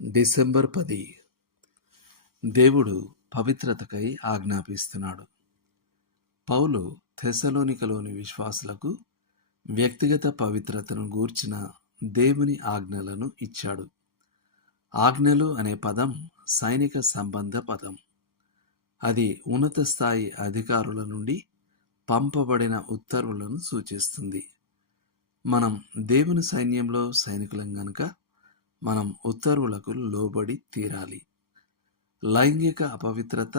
December 10 దేవుడు పవిత్రతకై ఆజ్ఞాపిస్తున్నాడు. పౌలు థెసలోనికలోని విశ్వాసులకు వ్యక్తిగత పవిత్రతను గూర్చిన దేవుని ఆజ్ఞలను ఇచ్చాడు. ఆజ్ఞలు అనే పదం సైనిక సంబంధ పదం. అది ఉన్నత స్థాయి అధికారుల నుండి పంపబడిన ఉత్తర్వులను సూచిస్తుంది. మనం దేవుని సైన్యంలో సైనికులం గనుక మనం ఉత్తర్వులకు లోబడి తీరాలి. లైంగిక అపవిత్రత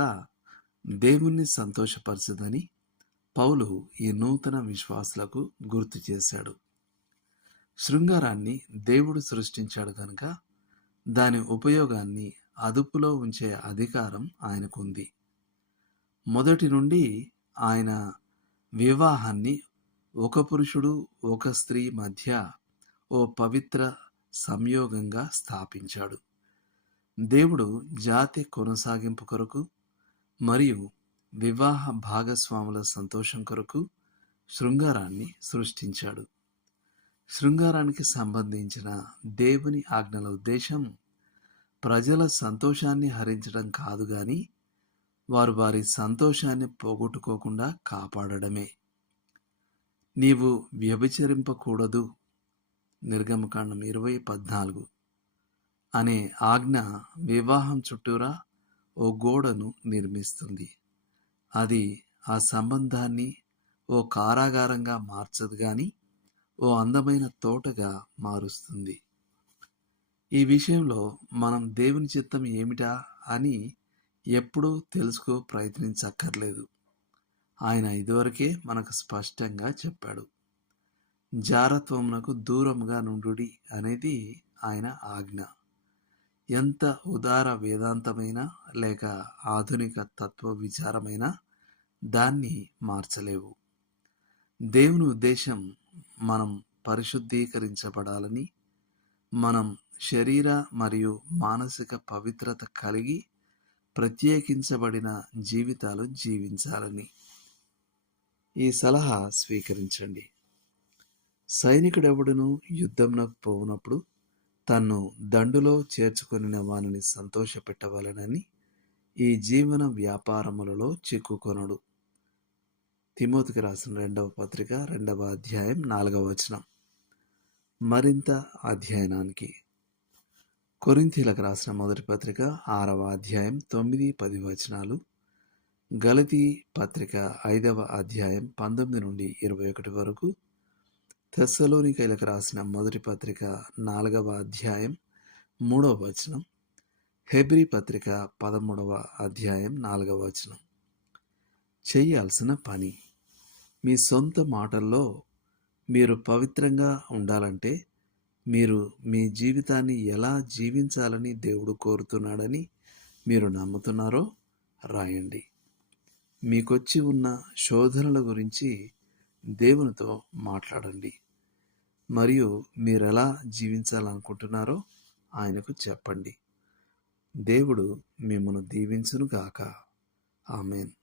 దేవుణ్ణి సంతోషపరచదని పౌలు ఈ నూతన విశ్వాసులకు గుర్తు చేశాడు. శృంగారాన్ని దేవుడు సృష్టించాడు కనుక దాని ఉపయోగాన్ని అదుపులో ఉంచే అధికారం ఆయనకుంది. మొదటి నుండి ఆయన వివాహాన్ని ఒక పురుషుడు ఒక స్త్రీ మధ్య ఓ పవిత్ర సంయోగంగా స్థాపించాడు. దేవుడు జాతి కొనసాగింపు కొరకు మరియు వివాహ భాగస్వాముల సంతోషం కొరకు శృంగారాన్ని సృష్టించాడు. శృంగారానికి సంబంధించిన దేవుని ఆజ్ఞల ఉద్దేశం ప్రజల సంతోషాన్ని హరించడం కాదు గాని వారు వారి సంతోషాన్ని పోగొట్టుకోకుండా కాపాడడమే. నీవు వ్యభిచరింపకూడదు నిర్గమకాండం 20:14 అనే ఆజ్ఞ వివాహం చుట్టూరా ఓ గోడను నిర్మిస్తుంది. అది ఆ సంబంధాన్ని ఓ కారాగారంగా మార్చదు గాని ఓ అందమైన తోటగా మారుస్తుంది. ఈ విషయంలో మనం దేవుని చిత్తం ఏమిటా అని ఎప్పుడూ ప్రయత్నించక్కర్లేదు. ఆయన ఇదివరకే మనకు స్పష్టంగా చెప్పాడు. జారత్వమునకు దూరముగా నుండుడి అనేది ఆయన ఆజ్ఞ. ఎంత ఉదార వేదాంతమైన లేక ఆధునిక తత్వ విచారమైనా దాన్ని మార్చలేవు. దేవుని ఉద్దేశం మనం పరిశుద్ధీకరించబడాలని, మనం శరీర మరియు మానసిక పవిత్రత కలిగి ప్రత్యేకించబడిన జీవితాలు జీవించాలని. ఈ సలహా స్వీకరించండి. సైనికుడెవడును యుద్ధంనకు పోవునప్పుడు తన్ను దండులో చేర్చుకొనిన వానిని సంతోషపెట్టవలెనని ఈ జీవన వ్యాపారములలో చిక్కుకొనడు. తిమోతికి రాసిన 2వ పత్రిక 2వ అధ్యాయం 4వ వచనం. మరింత అధ్యయనానికి కొరింథీలకు రాసిన మొదటి పత్రిక 6వ అధ్యాయం 9-10 వచనాలు, గలతీ పత్రిక 5వ అధ్యాయం 19 నుండి 21 వరకు, థెస్సలోనికైలకు రాసిన మొదటి పత్రిక 4వ అధ్యాయం 3వ వచనం, హెబ్రీ పత్రిక 13వ అధ్యాయం 4వ వచనం. చేయాల్సిన పని. మీ సొంత మాటల్లో మీరు పవిత్రంగా ఉండాలంటే మీరు మీ జీవితాన్ని ఎలా జీవించాలని దేవుడు కోరుతున్నాడని మీరు నమ్ముతున్నారో రాయండి. మీకొచ్చి ఉన్న శోధనల గురించి దేవునితో మాట్లాడండి మరియు మీరెలా జీవించాలనుకుంటున్నారో ఆయనకు చెప్పండి. దేవుడు మిమ్మల్ని దీవించును గాక. ఆమేన్.